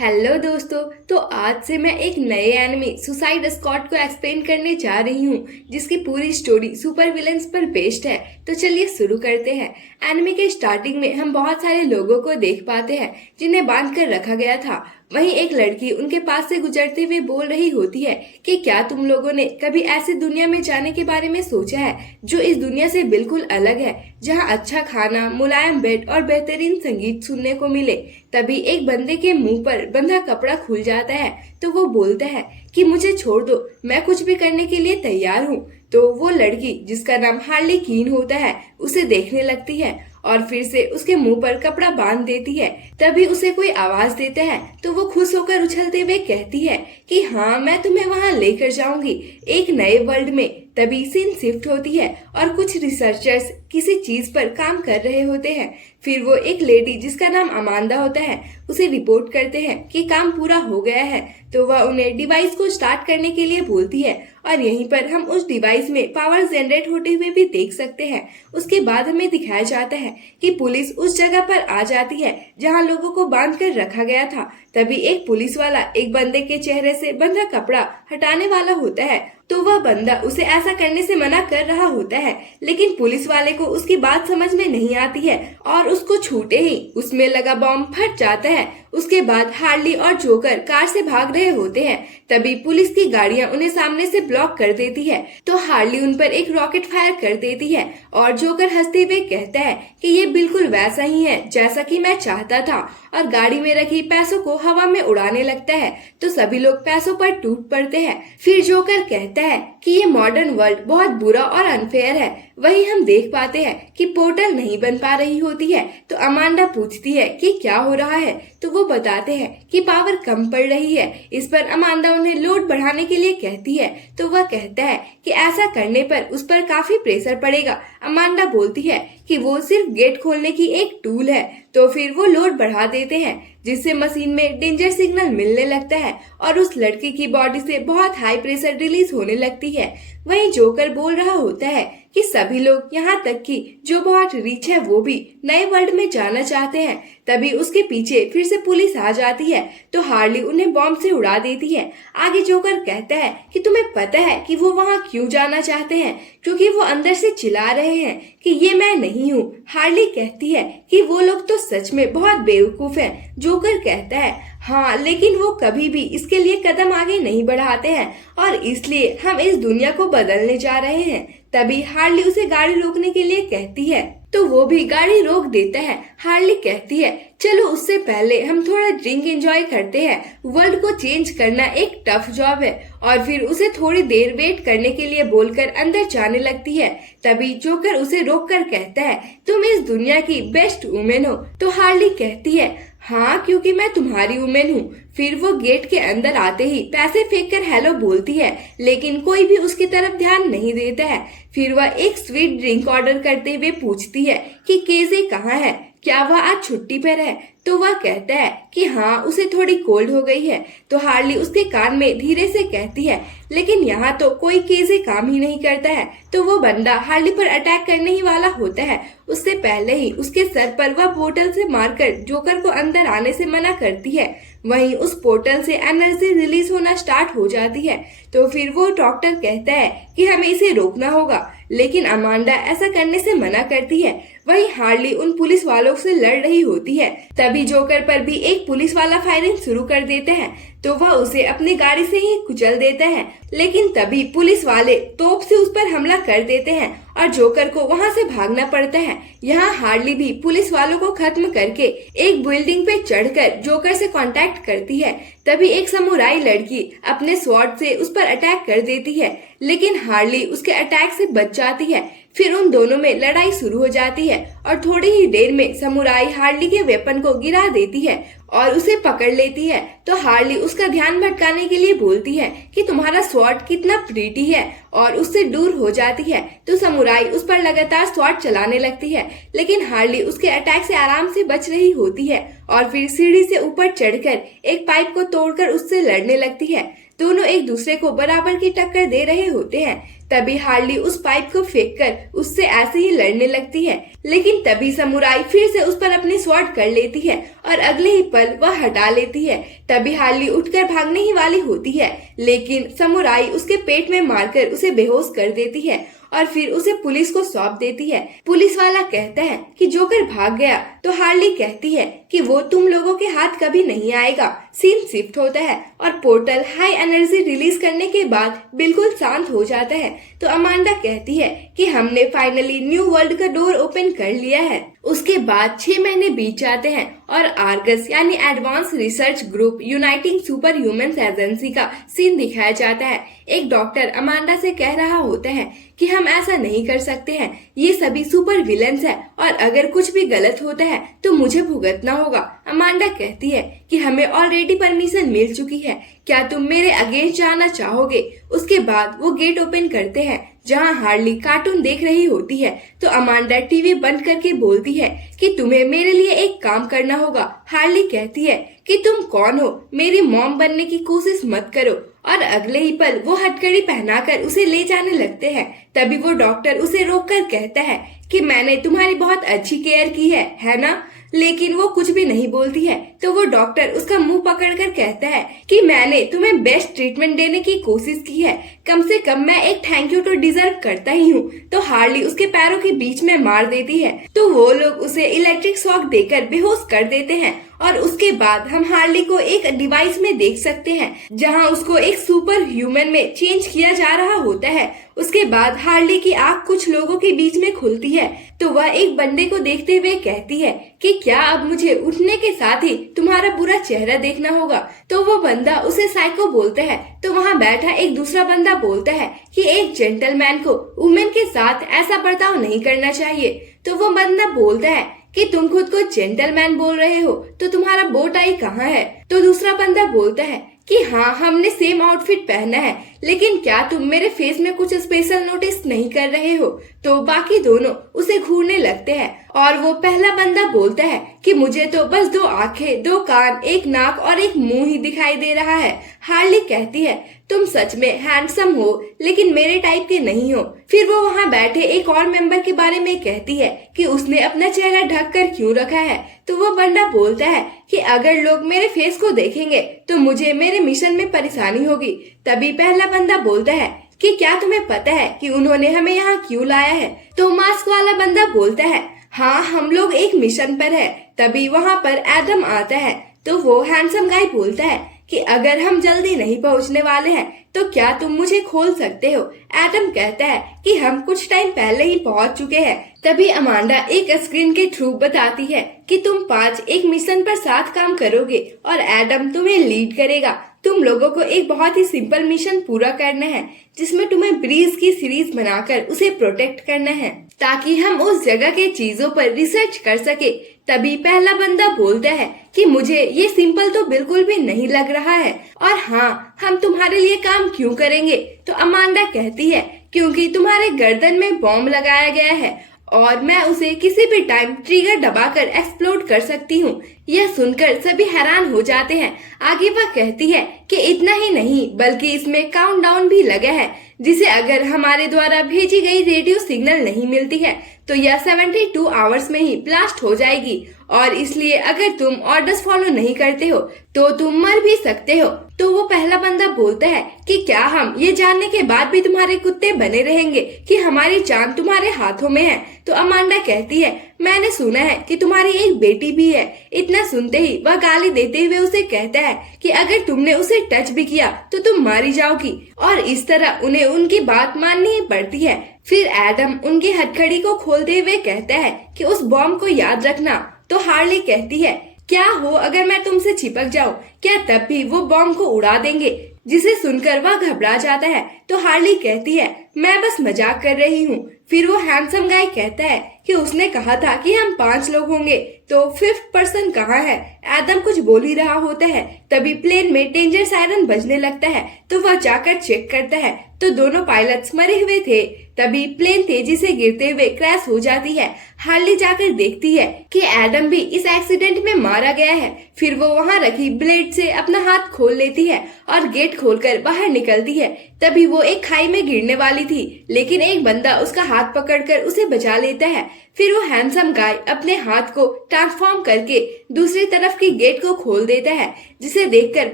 Hello दोस्तों। तो आज से मैं एक नए एनिमे सुसाइड स्क्वाड को एक्सप्लेन करने जा रही हूँ, जिसकी पूरी स्टोरी सुपर विलेंस पर बेस्ड है। तो चलिए शुरू करते हैं। एनिमे के स्टार्टिंग में हम बहुत सारे लोगों को देख पाते हैं जिन्हें बांध कर रखा गया था। वहीं एक लड़की उनके पास से गुजरते हुए बोल रही होती है कि क्या तुम लोगों ने कभी ऐसी दुनिया में जाने के बारे में सोचा है जो इस दुनिया से बिल्कुल अलग है, जहाँ अच्छा खाना, मुलायम बेड और बेहतरीन संगीत सुनने को मिले। तभी एक बंदे के मुंह पर बंधा कपड़ा खुल जाता है, तो वो बोलता है कि मुझे छोड़ दो, मैं कुछ भी करने के लिए तैयार हूँ। तो वो लड़की, जिसका नाम हार्ली कीन होता है, उसे देखने लगती है और फिर से उसके मुंह पर कपड़ा बांध देती है। तभी उसे कोई आवाज देता है, तो वो खुश होकर उछलते हुए कहती है कि हाँ, मैं तुम्हें वहाँ लेकर जाऊंगी, एक नए वर्ल्ड में। तभी सीन शिफ्ट होती है और कुछ रिसर्चर्स किसी चीज पर काम कर रहे होते हैं। फिर वो एक लेडी, जिसका नाम अमांदा होता है, उसे रिपोर्ट करते हैं कि काम पूरा हो गया है। तो वह उन्हें डिवाइस को स्टार्ट करने के लिए बोलती है और यहीं पर हम उस डिवाइस में पावर जनरेट होते हुए भी देख सकते हैं। उसके बाद हमें दिखाया जाता है कि पुलिस उस जगह पर आ जाती है जहां लोगों को बांध कर रखा गया था। तभी एक पुलिस वाला एक बंदे के चेहरे से बंधा कपड़ा हटाने वाला होता है, तो वह बंदा उसे ऐसा करने से मना कर रहा होता है, लेकिन पुलिस वाले को उसकी बात समझ में नहीं आती है और उसको छूते ही उसमें लगा बॉम्ब फट जाता है। उसके बाद हार्ली और जोकर कार से भाग रहे होते हैं। तभी पुलिस की गाड़ियां उन्हें सामने से ब्लॉक कर देती है, तो हार्ली उन पर एक रॉकेट फायर कर देती है और जोकर हंसते हुए कहता है कि ये बिल्कुल वैसा ही है जैसा कि मैं चाहता था, और गाड़ी में रखी पैसों को हवा में उड़ाने लगता है। तो सभी लोग पैसों पर टूट पड़ते हैं। फिर जोकर कहता है कि ये मॉडर्न वर्ल्ड बहुत बुरा और अनफेयर है। वहीं हम देख पाते हैं कि पोर्टल नहीं बन पा रही होती है। तो अमांडा पूछती है कि क्या हो रहा है, तो वो बताते हैं कि पावर कम पड़ रही है। इस पर अमांडा उन्हें लोड बढ़ाने के लिए कहती है, तो वह कहता है कि ऐसा करने पर उस पर काफी प्रेशर पड़ेगा। अमांडा बोलती है कि वो सिर्फ गेट खोलने की एक टूल है। तो फिर वो लोड बढ़ा देते हैं, जिससे मशीन में डेंजर सिग्नल मिलने लगता है और उस लड़की की बॉडी से बहुत हाई प्रेशर रिलीज होने लगती है। वहीं जोकर बोल रहा होता है कि सभी लोग, यहाँ तक कि जो बहुत रिच है, वो भी नए वर्ल्ड में जाना चाहते हैं। तभी उसके पीछे फिर से पुलिस आ जाती है, तो हार्ली उन्हें बॉम्ब से उड़ा देती है। आगे जोकर कहता है कि तुम्हें पता है कि वो वहाँ क्यों जाना चाहते हैं, क्योंकि वो अंदर से चिल्ला रहे हैं कि ये मैं नहीं हूँ। हार्ली कहती है कि वो लोग तो सच में बहुत बेवकूफ हैं। जोकर कहता है हाँ, लेकिन वो कभी भी इसके लिए कदम आगे नहीं बढ़ाते हैं और इसलिए हम इस दुनिया को बदलने जा रहे हैं। तभी हार्ली उसे गाड़ी रोकने के लिए कहती है, तो वो भी गाड़ी रोक देता है। हार्ली कहती है चलो, उससे पहले हम थोड़ा ड्रिंक एंजॉय करते हैं। वर्ल्ड को चेंज करना एक टफ जॉब है। और फिर उसे थोड़ी देर वेट करने के लिए बोलकर अंदर जाने लगती है। तभी जोकर उसे रोककर कहता है तुम इस दुनिया की बेस्ट वुमेन हो। तो हार्ली कहती है हाँ, क्योंकि मैं तुम्हारी वुमेन हूँ। फिर वो गेट के अंदर आते ही पैसे फेंककर हेलो बोलती है, लेकिन कोई भी उसकी तरफ ध्यान नहीं देता है। फिर वह एक स्वीट ड्रिंक ऑर्डर करते हुए पूछती है कि केजे कहाँ है, क्या वह आज छुट्टी पर है। तो वह कहता है कि हाँ, उसे थोड़ी कोल्ड हो गई है। तो हार्ली उसके कान में धीरे से कहती है लेकिन यहाँ तो कोई केजे काम ही नहीं करता है। तो वो बंदा हार्ली पर अटैक करने ही वाला होता है। उससे पहले ही उसके सर पर वह बोतल से मारकर जोकर को अंदर आने से मना करती है। वहीं उस पोर्टल से एनर्जी रिलीज होना स्टार्ट हो जाती है। तो फिर वो डॉक्टर कहता है कि हमें इसे रोकना होगा, लेकिन अमांडा ऐसा करने से मना करती है। वहीं हार्ली उन पुलिस वालों से लड़ रही होती है। तभी जोकर पर भी एक पुलिस वाला फायरिंग शुरू कर देता है, तो वह उसे अपनी गाड़ी से ही कुचल देता है। लेकिन तभी पुलिस वाले तोप से उस पर हमला कर देते हैं और जोकर को वहां से भागना पड़ता है। यहाँ हार्ली भी पुलिस वालों को खत्म करके एक बिल्डिंग पे चढ़कर जोकर से कांटेक्ट करती है। तभी एक समुराई लड़की अपने स्वॉर्ड से उस पर अटैक कर देती है, लेकिन हार्ली उसके अटैक से बच जाती है। फिर उन दोनों में लड़ाई शुरू हो जाती है और थोड़ी ही देर में समुराई हार्ली के वेपन को गिरा देती है और उसे पकड़ लेती है। तो हार्ली उसका ध्यान भटकाने के लिए बोलती है कि तुम्हारा स्वॉर्ड कितना प्रीटी है और उससे दूर हो जाती है। तो समुराई उस पर लगातार स्वॉर्ड चलाने लगती है, लेकिन हार्ली उसके अटैक से आराम से बच रही होती है और फिर सीढ़ी से ऊपर चढ़कर एक पाइप को तोड़कर उससे लड़ने लगती है। दोनों एक दूसरे को बराबर की टक्कर दे रहे होते हैं। तभी हार्ली उस पाइप को फेंककर उससे ऐसे ही लड़ने लगती है, लेकिन तभी समुराई फिर से उस पर अपनी स्वॉर्ड कर लेती है और अगले ही पल वह हटा लेती है। तभी हार्ली उठकर भागने ही वाली होती है, लेकिन समुराई उसके पेट में मारकर उसे बेहोश कर देती है और फिर उसे पुलिस को सौंप देती है। पुलिस वाला कहता है कि जोकर भाग गया, तो हार्ली कहती है कि वो तुम लोगों के हाथ कभी नहीं आएगा। सीन शिफ्ट होता है और पोर्टल हाई एनर्जी रिलीज करने के बाद बिल्कुल शांत हो जाता है। तो अमांडा कहती है कि हमने फाइनली न्यू वर्ल्ड का डोर ओपन कर लिया है। उसके बाद 6 महीने बीत जाते हैं और आर्गस यानी advance research group uniting super humans agency का सीन दिखाया जाता है। एक डॉक्टर अमांडा से कह रहा होता है कि हम ऐसा नहीं कर सकते हैं, ये सभी सुपर विलन्स है और अगर कुछ भी गलत होता है तो मुझे भुगतना होगा। अमांडा कहती है कि हमें ऑलरेडी परमिशन मिल चुकी है, क्या तुम मेरे अगेंस्ट जाना चाहोगे। उसके बाद वो गेट ओपन करते हैं जहां हार्ली कार्टून देख रही होती है। तो अमांडा टीवी बंद करके बोलती है कि तुम्हें मेरे लिए एक काम करना होगा। हार्ली कहती है कि तुम कौन हो, मेरी मॉम बनने की कोशिश मत करो, और अगले ही पल वो हथकड़ी पहनाकर उसे ले जाने लगते हैं। तभी वो डॉक्टर उसे रोककर कहता है कि मैंने तुम्हारी बहुत अच्छी केयर की है ना। लेकिन वो कुछ भी नहीं बोलती है। तो वो डॉक्टर उसका मुंह पकड़कर कहता है कि मैंने तुम्हें बेस्ट ट्रीटमेंट देने की कोशिश की है, कम से कम मैं एक थैंक यू तो डिजर्व करता ही हूँ। तो हार्ली उसके पैरों के बीच में मार देती है, तो वो लोग उसे इलेक्ट्रिक शॉक देकर बेहोश कर देते हैं। और उसके बाद हम हार्ली को एक डिवाइस में देख सकते हैं जहां उसको एक सुपर ह्यूमन में चेंज किया जा रहा होता है। उसके बाद हार्ली की आंख कुछ लोगों के बीच में खुलती है, तो वह एक बंदे को देखते हुए कहती है कि क्या अब मुझे उठने के साथ ही तुम्हारा बुरा चेहरा देखना होगा। तो वो बंदा उसे साइको बोलता है। तो वहाँ बैठा एक दूसरा बंदा बोलता है कि एक जेंटलमैन को वुमेन के साथ ऐसा बर्ताव नहीं करना चाहिए। तो वो बंदा बोलता है कि तुम खुद को जेंटलमैन बोल रहे हो, तो तुम्हारा बो टाई कहाँ है। तो दूसरा बंदा बोलता है कि हाँ, हमने सेम आउटफिट पहना है, लेकिन क्या तुम मेरे फेस में कुछ स्पेशल नोटिस नहीं कर रहे हो। तो बाकी दोनों उसे घूरने लगते हैं और वो पहला बंदा बोलता है कि मुझे तो बस 2 आंखें, 2 कान, 1 नाक और 1 मुंह ही दिखाई दे रहा है। हार्ली कहती है तुम सच में हैंडसम हो, लेकिन मेरे टाइप के नहीं हो। फिर वो वहाँ बैठे एक और मेंबर के बारे में कहती है कि उसने अपना चेहरा ढक कर क्यों रखा है। तो वो बंदा बोलता है कि अगर लोग मेरे फेस को देखेंगे तो मुझे मेरे मिशन में परेशानी होगी। तभी पहला बंदा बोलता है कि क्या तुम्हें पता है कि उन्होंने हमें यहाँ क्यों लाया है। तो मास्क वाला बंदा बोलता है हाँ, हम लोग एक मिशन पर है। तभी वहाँ पर एडम आता है। तो वो हैंडसम गाय बोलता है कि अगर हम जल्दी नहीं पहुँचने वाले हैं तो क्या तुम मुझे खोल सकते हो। एडम कहता है कि हम कुछ टाइम पहले ही पहुँच चुके हैं। तभी अमांडा एक स्क्रीन के थ्रू बताती है कि तुम 5 एक मिशन पर साथ काम करोगे और एडम तुम्हें लीड करेगा। तुम लोगों को एक बहुत ही सिंपल मिशन पूरा करना है, जिसमें तुम्हें ब्रीज की सीरीज बनाकर उसे प्रोटेक्ट करना है ताकि हम उस जगह के चीजों पर रिसर्च कर सके। तभी पहला बंदा बोलता है कि मुझे ये सिंपल तो बिल्कुल भी नहीं लग रहा है, और हाँ, हम तुम्हारे लिए काम क्यों करेंगे। तो अमांडा कहती है क्योंकि तुम्हारे गर्दन में बॉम्ब लगाया गया है और मैं उसे किसी भी टाइम ट्रिगर दबाकर एक्सप्लोड कर सकती हूँ। यह सुनकर सभी हैरान हो जाते हैं। आगे वह कहती है कि इतना ही नहीं बल्कि इसमें काउंटडाउन भी लगा है, जिसे अगर हमारे द्वारा भेजी गई रेडियो सिग्नल नहीं मिलती है तो यह 72 आवर्स में ही ब्लास्ट हो जाएगी, और इसलिए अगर तुम ऑर्डर्स फॉलो नहीं करते हो तो तुम मर भी सकते हो। तो वो पहला बंदा बोलता है कि क्या हम ये जानने के बाद भी तुम्हारे कुत्ते बने रहेंगे कि हमारी जान तुम्हारे हाथों में है। तो अमांडा कहती है मैंने सुना है कि तुम्हारी एक बेटी भी है। इतना सुनते ही वह गाली देते हुए उसे कहता है कि अगर तुमने उसे टच भी किया तो तुम मारी जाओगी, और इस तरह उन्हें उनकी बात माननी ही पड़ती है। फिर एडम उनकी हथकड़ी को खोलते हुए कहता है कि उस बॉम्ब को याद रखना। तो हार्ली कहती है क्या हो अगर मैं तुमसे चिपक जाऊं, क्या तब भी वो बॉम्ब को उड़ा देंगे। जिसे सुनकर वह घबरा जाता है। तो हार्ली कहती है मैं बस मजाक कर रही हूँ। फिर वो हैंडसम गाय कहता है कि उसने कहा था कि हम 5 लोग होंगे, तो 5th पर्सन कहाँ है। एडम कुछ बोल ही रहा होता है। तभी प्लेन में डेंजर सायरन बजने लगता है। तो वह जाकर चेक करता है तो दोनों पायलट्स मरे हुए थे। तभी प्लेन तेजी से गिरते हुए क्रैश हो जाती है। हार्ली जाकर देखती है कि एडम भी इस एक्सीडेंट में मारा गया है। फिर वो वहाँ रखी ब्लेड से अपना हाथ खोल लेती है और गेट खोलकर बाहर निकलती है। तभी वो एक खाई में गिरने वाली थी, लेकिन एक बंदा उसका हाथ पकड़कर उसे बचा लेता है। फिर वो हैंडसम गाय अपने हाथ को ट्रांसफॉर्म करके दूसरी तरफ की गेट को खोल देता है, जिसे देखकर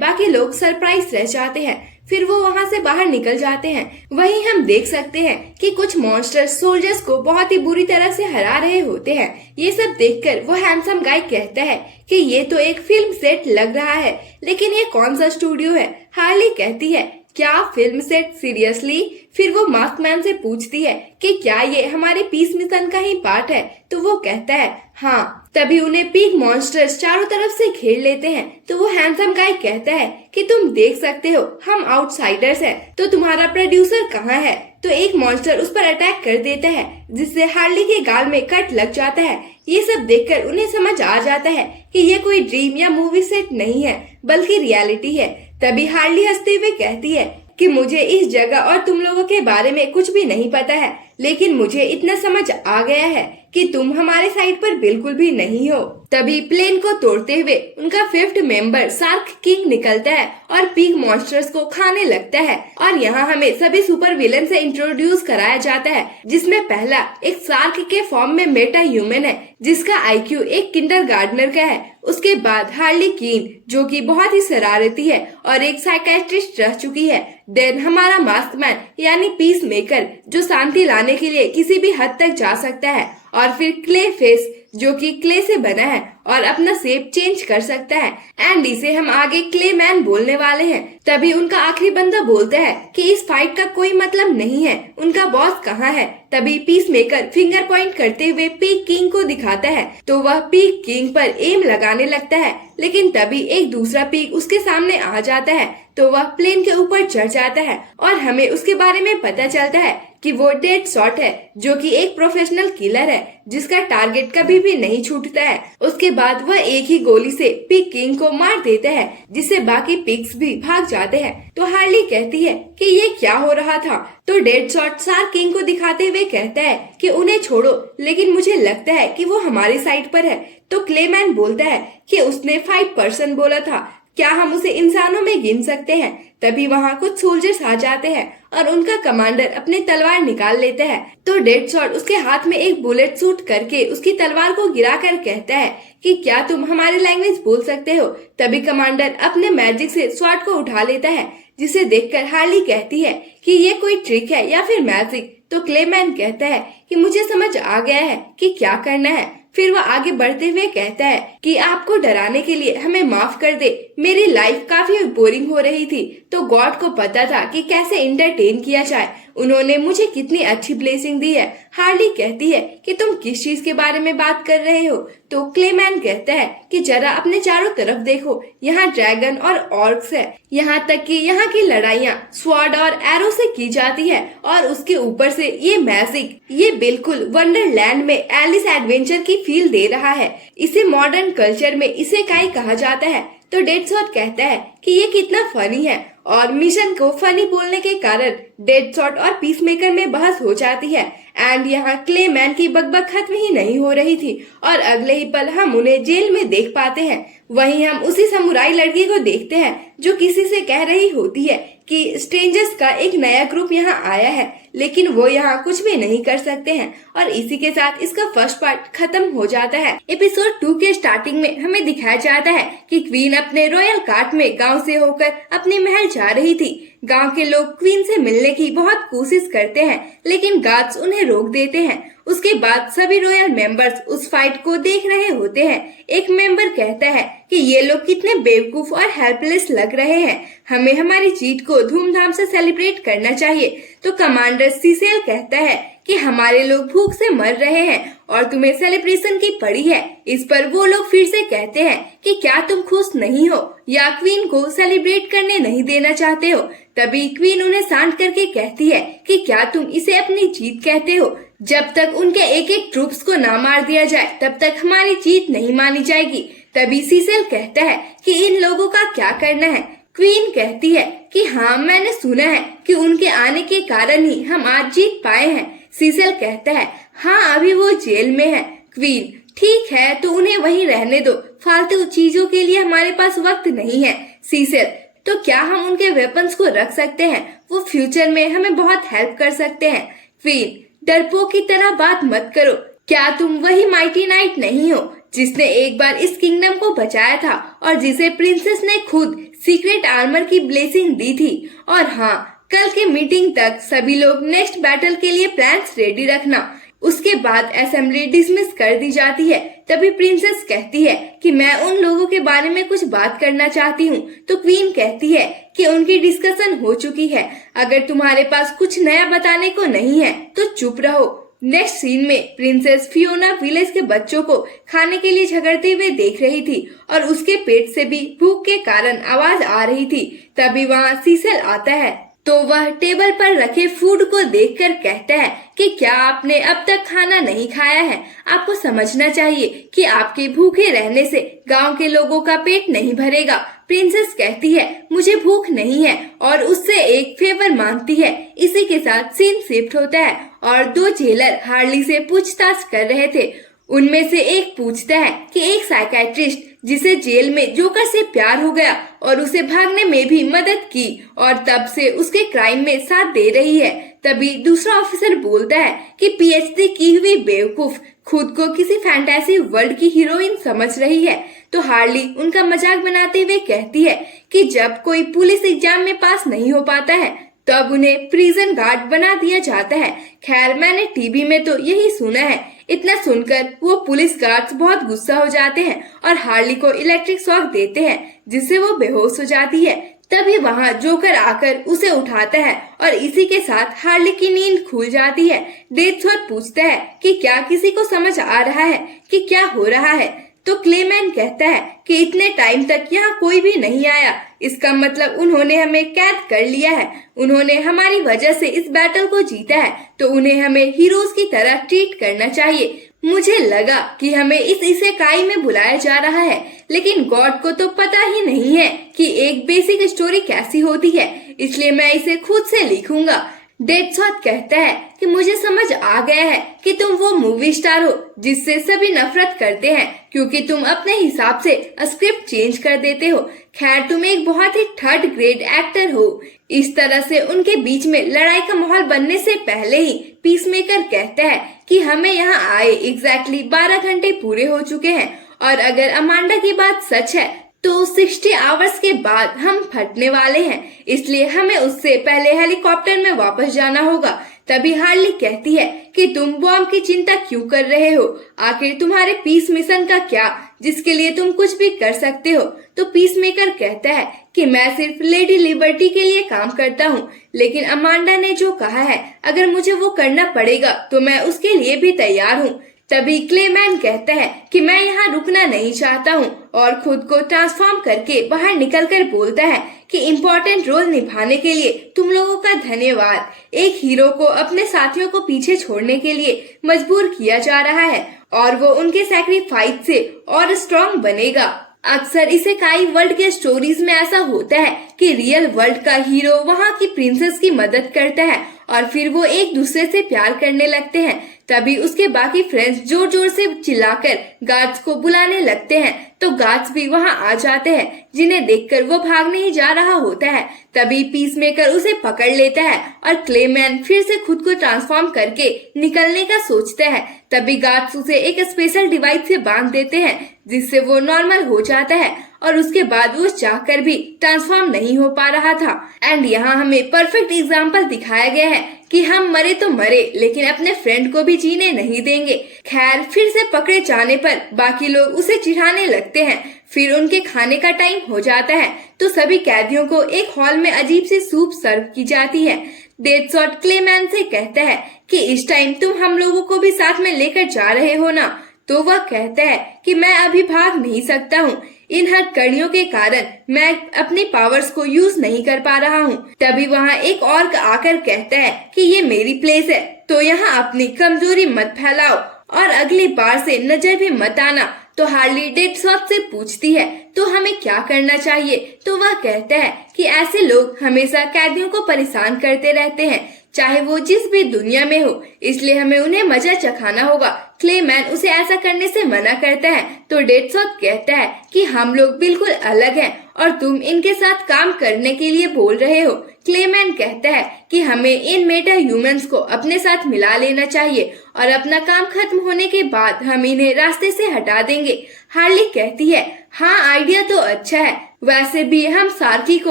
बाकी लोग सरप्राइज रह जाते हैं। फिर वो वहाँ से बाहर निकल जाते हैं। वहीं हम देख सकते हैं कि कुछ मॉन्स्टर सोल्जर्स को बहुत ही बुरी तरह से हरा रहे होते हैं। ये सब देखकर वो हैंडसम गाय कहता है कि ये तो एक फिल्म सेट लग रहा है, लेकिन ये कौन सा स्टूडियो है। हार्ली कहती है, क्या फिल्म सेट, सीरियसली? फिर वो मास्क मैन से पूछती है कि क्या ये हमारे पीस मिशन का ही पार्ट है, तो वो कहता है हाँ। तभी उन्हें पिग मॉन्स्टर्स चारों तरफ से घेर लेते हैं। तो वो हैंडसम गाय कहता है कि तुम देख सकते हो हम आउटसाइडर्स हैं, तो तुम्हारा प्रोड्यूसर कहाँ है? तो एक मॉन्स्टर उस पर अटैक कर देता है, जिससे हार्ली के गाल में कट लग जाता है। ये सब देखकर उन्हें समझ आ जाता है कि ये कोई ड्रीम या मूवी सेट नहीं है, बल्कि रियलिटी है। तभी हार्ली हंसते हुए कहती है कि मुझे इस जगह और तुम लोगों के बारे में कुछ भी नहीं पता है, लेकिन मुझे इतना समझ आ गया है कि तुम हमारे साइड पर बिल्कुल भी नहीं हो। तभी प्लेन को तोड़ते हुए उनका 5th मेंबर शार्क किंग निकलता है और पिग मॉन्स्टर्स को खाने लगता है। और यहाँ हमें सभी सुपर विलेन से इंट्रोड्यूस कराया जाता है, जिसमें पहला एक शार्क के फॉर्म में मेटा ह्यूमन है, जिसका IQ एक किंडरगार्टनर का है। उसके बाद हार्ली क्वीन, जो कि बहुत ही शरारती है और एक साइकेट्रिस्ट रह चुकी है। देन हमारा मास्क मैन यानी पीस मेकर, जो शांति लाने के लिए किसी भी हद तक जा सकता है। और फिर क्ले फेस, जो कि क्ले से बना है और अपना शेप चेंज कर सकता है। एंड इसे हम आगे क्ले मैन बोलने वाले हैं। तभी उनका आखिरी बंदा बोलता है कि इस फाइट का कोई मतलब नहीं है, उनका बॉस कहाँ है। तभी पीस मेकर फिंगर पॉइंट करते हुए पिग किंग को दिखाता है, तो वह पिग किंग पर एम लगाने लगता है। लेकिन तभी एक दूसरा पिग उसके सामने आ जाता है, तो वह प्लेन के ऊपर चढ़ जाता है और हमें उसके बारे में पता चलता है कि वो डेडशॉट है, जो कि एक प्रोफेशनल किलर है, जिसका टारगेट कभी भी नहीं छूटता है। उसके बाद वह एक ही गोली से पिग किंग को मार देता है, जिससे बाकी पिग्स भी भाग जाते हैं। तो हार्ली कहती है कि ये क्या हो रहा था। तो डेडशॉट शार्क किंग को दिखाते हुए कहता है कि उन्हें छोड़ो, लेकिन मुझे लगता है कि वो हमारी साइड पर है। तो क्लेमैन बोलता है कि उसने 5% बोला था, क्या हम उसे इंसानों में गिन सकते हैं? तभी वहाँ कुछ सोल्जर्स आ जाते हैं और उनका कमांडर अपनी तलवार निकाल लेता है। तो डेडशॉट उसके हाथ में एक बुलेट शूट करके उसकी तलवार को गिराकर कहता है कि क्या तुम हमारी लैंग्वेज बोल सकते हो? तभी कमांडर अपने मैजिक से स्वॉर्ड को उठा लेता है, जिसे देखकर हार्ली कहती है कि ये कोई ट्रिक है या फिर मैजिक। तो क्लेमैन कहता है कि मुझे समझ आ गया है कि क्या करना है। फिर वह आगे बढ़ते हुए कहता है कि आपको डराने के लिए हमें माफ कर दे, मेरी लाइफ काफी बोरिंग हो रही थी, तो गॉड को पता था कि कैसे एंटरटेन किया जाए। उन्होंने मुझे कितनी अच्छी ब्लेसिंग दी है। हार्ली कहती है कि तुम किस चीज के बारे में बात कर रहे हो? तो क्लेमैन कहता है कि जरा अपने चारों तरफ देखो, यहाँ ड्रैगन और ऑर्क्स है, यहाँ तक कि यहाँ की लड़ाइयाँ स्वॉर्ड और एरो से की जाती है, और उसके ऊपर से ये मैजिक, ये बिल्कुल वंडरलैंड में एलिस एडवेंचर की फील दे रहा है। इसे मॉडर्न कल्चर में इसेकाई कहा जाता है। तो डेडशॉट कहता है कि ये कितना फनी है, और मिशन को फनी बोलने के कारण डेडशॉट और पीसमेकर में बहस हो जाती है। एंड यहाँ क्लेमैन की बकबक खत्म ही नहीं हो रही थी, और अगले ही पल हम उन्हें जेल में देख पाते हैं। वहीं हम उसी समुराई लड़की को देखते हैं जो किसी से कह रही होती है कि स्ट्रेंजर्स का एक नया ग्रुप यहाँ आया है, लेकिन वो यहाँ कुछ भी नहीं कर सकते हैं। और इसी के साथ इसका फर्स्ट पार्ट खत्म हो जाता है। एपिसोड 2 के स्टार्टिंग में हमें दिखाया जाता है कि क्वीन अपने रॉयल कार्ट में गांव से होकर अपने महल जा रही थी। गांव के लोग क्वीन से मिलने की बहुत कोशिश करते हैं, लेकिन गार्ड्स उन्हें रोक देते हैं। उसके बाद सभी रॉयल मेंबर्स उस फाइट को देख रहे होते हैं। एक मेंबर कहता है कि ये लोग कितने बेवकूफ और हेल्पलेस लग रहे हैं, हमें हमारी जीत को धूमधाम से सेलिब्रेट करना चाहिए। तो कमांडर सीसेल कहता है कि हमारे लोग भूख से मर रहे हैं और तुम्हें सेलिब्रेशन की पड़ी है। इस पर वो लोग फिर से कहते हैं कि क्या तुम खुश नहीं हो या क्वीन को सेलिब्रेट करने नहीं देना चाहते हो? तभी क्वीन उन्हें शांत करके कहती है कि क्या तुम इसे अपनी जीत कहते हो? जब तक उनके एक एक ट्रूप्स को ना मार दिया जाए तब तक हमारी जीत नहीं मानी जाएगी। तभी सीसेल कहता है कि इन लोगों का क्या करना है? क्वीन कहती है कि हाँ, मैंने सुना है कि उनके आने के कारण ही हम आज जीत पाए हैं। सीसेल कहता है हाँ, अभी वो जेल में है। क्वीन, ठीक है, तो उन्हें वहीं रहने दो, फालतू चीजों के लिए हमारे पास वक्त नहीं है। सीसेल, तो क्या हम उनके वेपन्स को रख सकते हैं? वो फ्यूचर में हमें बहुत हेल्प कर सकते हैं। क्वीन, डरपोक की तरह बात मत करो। क्या तुम वही माइटी नाइट नहीं हो जिसने एक बार इस किंगडम को बचाया था और जिसे प्रिंसेस ने खुद सीक्रेट आर्मर की ब्लेसिंग दी थी? और हाँ, कल के मीटिंग तक सभी लोग नेक्स्ट बैटल के लिए प्लान्स रेडी रखना। उसके बाद असेंबली डिसमिस कर दी जाती है। तभी प्रिंसेस कहती है कि मैं उन लोगों के बारे में कुछ बात करना चाहती हूँ। तो क्वीन कहती है कि उनकी डिस्कशन हो चुकी है। अगर तुम्हारे पास कुछ नया बताने को नहीं है तो चुप रहो। नेक्स्ट सीन में प्रिंसेस फियोना विलेज के बच्चों को खाने के लिए झगड़ते हुए देख रही थी और उसके पेट से भी भूख के कारण आवाज आ रही थी। तभी वहाँ सीसेल आता है तो वह टेबल पर रखे फूड को देखकर कहता है कि क्या आपने अब तक खाना नहीं खाया है? आपको समझना चाहिए कि आपके भूखे रहने से गांव के लोगों का पेट नहीं भरेगा। प्रिंसेस कहती है मुझे भूख नहीं है और उससे एक फेवर मांगती है। इसी के साथ सीन शिफ्ट होता है और दो जेलर हार्ली से पूछताछ कर रहे थे। उनमें से एक पूछता है कि एक साइकियाट्रिस्ट जिसे जेल में जोकर से प्यार हो गया और उसे भागने में भी मदद की और तब से उसके क्राइम में साथ दे रही है। तभी दूसरा ऑफिसर बोलता है कि पीएचडी की हुई बेवकूफ खुद को किसी फैंटेसी वर्ल्ड की हीरोइन समझ रही है। तो हार्ली उनका मजाक बनाते हुए कहती है कि जब कोई पुलिस एग्जाम में पास नहीं हो पाता है तब उन्हें प्रिजन गार्ड बना दिया जाता है। खैर, मैंने टीवी में तो यही सुना है। इतना सुनकर वो पुलिस गार्ड्स बहुत गुस्सा हो जाते हैं और हार्ली को इलेक्ट्रिक शॉक देते हैं जिससे वो बेहोश हो जाती है। तभी वहाँ जोकर आकर उसे उठाता है और इसी के साथ हार्ली की नींद खुल जाती है। डेथशॉट पूछता है कि क्या किसी को समझ आ रहा है कि क्या हो रहा है? तो क्लेमैन कहता है कि इतने टाइम तक यहाँ कोई भी नहीं आया, इसका मतलब उन्होंने हमें कैद कर लिया है। उन्होंने हमारी वजह से इस बैटल को जीता है तो उन्हें हमें हीरोज की तरह ट्रीट करना चाहिए। मुझे लगा कि हमें इस इसेकाई में बुलाया जा रहा है, लेकिन गॉड को तो पता ही नहीं है कि एक बेसिक स्टोरी कैसी होती है, इसलिए मैं इसे खुद से लिखूंगा। डेथशॉट कहता है कि मुझे समझ आ गया है कि तुम वो मूवी स्टार हो जिससे सभी नफरत करते हैं क्योंकि तुम अपने हिसाब से स्क्रिप्ट चेंज कर देते हो। खैर, तुम एक बहुत ही थर्ड ग्रेड एक्टर हो। इस तरह से उनके बीच में लड़ाई का माहौल बनने से पहले ही पीसमेकर कहता है कि हमें यहाँ आए एग्जैक्टली 12 घंटे पूरे हो चुके हैं और अगर अमांडा की बात सच है तो 60 आवर्स के बाद हम फटने वाले हैं, इसलिए हमें उससे पहले हेलीकॉप्टर में वापस जाना होगा। तभी हार्ली कहती है कि तुम बॉम्ब की चिंता क्यों कर रहे हो? आखिर तुम्हारे पीस मिशन का क्या जिसके लिए तुम कुछ भी कर सकते हो? तो पीसमेकर कहता है कि मैं सिर्फ लेडी लिबर्टी के लिए काम करता हूँ, लेकिन अमांडा ने जो कहा है अगर मुझे वो करना पड़ेगा तो मैं उसके लिए भी तैयार हूँ। तभी क्लेमैन कहता है कि मैं यहाँ रुकना नहीं चाहता हूँ और खुद को ट्रांसफॉर्म करके बाहर निकलकर बोलता है कि इम्पोर्टेंट रोल निभाने के लिए तुम लोगों का धन्यवाद। एक हीरो को अपने साथियों को पीछे छोड़ने के लिए मजबूर किया जा रहा है और वो उनके सैक्रिफाइस से और स्ट्रॉन्ग बनेगा। अक्सर इसेकाई वर्ल्ड के स्टोरीज में ऐसा होता है कि रियल वर्ल्ड का हीरो वहाँ की प्रिंसेस की मदद करता है और फिर वो एक दूसरे से प्यार करने लगते हैं। तभी उसके बाकी फ्रेंड्स जोर जोर से चिल्लाकर गार्ड्स को बुलाने लगते हैं तो गार्ड्स भी वहाँ आ जाते हैं जिन्हें देखकर वो भागने ही जा रहा होता है। तभी पीसमेकर उसे पकड़ लेता है और क्लेमैन फिर से खुद को ट्रांसफॉर्म करके निकलने का सोचता है। तभी गार्ड्स उसे एक स्पेशल डिवाइस से बांध देते हैं जिससे वो नॉर्मल हो जाता है और उसके बाद वो चाहकर भी ट्रांसफॉर्म नहीं हो पा रहा था। एंड यहाँ हमें परफेक्ट एग्जाम्पल दिखाया गया है कि हम मरे तो मरे लेकिन अपने फ्रेंड को भी जीने नहीं देंगे। खैर, फिर से पकड़े जाने पर बाकी लोग उसे चिढ़ाने लगते हैं। फिर उनके खाने का टाइम हो जाता है तो सभी कैदियों को एक हॉल में अजीब सी सूप सर्व की जाती है। डेथशॉट क्लेमैन से कहता है कि इस टाइम तुम हम लोगों को भी साथ में लेकर जा रहे हो ना? तो वह कहता है कि मैं अभी भाग नहीं सकता हूँ, इन हथकड़ियों के कारण मैं अपनी पावर्स को यूज नहीं कर पा रहा हूँ। तभी वहाँ एक ऑर्क आकर कहता है कि ये मेरी प्लेस है तो यहाँ अपनी कमजोरी मत फैलाओ और अगली बार से नजर भी मत आना। तो हार्ली डेथशॉट से पूछती है तो हमें क्या करना चाहिए? तो वह कहता है कि ऐसे लोग हमेशा कैदियों को परेशान करते रहते हैं चाहे वो जिस भी दुनिया में हो, इसलिए हमें उन्हें मजा चखाना होगा क्लेमैन उसे ऐसा करने से मना करता है तो डेडशॉट कहता है कि हम लोग बिल्कुल अलग हैं और तुम इनके साथ काम करने के लिए बोल रहे हो। क्लेमैन कहता है कि हमें इन मेटा ह्यूमंस को अपने साथ मिला लेना चाहिए और अपना काम खत्म होने के बाद हम इन्हें रास्ते से हटा देंगे। हार्ली कहती है, हाँ आइडिया तो अच्छा है, वैसे भी हम सार्की को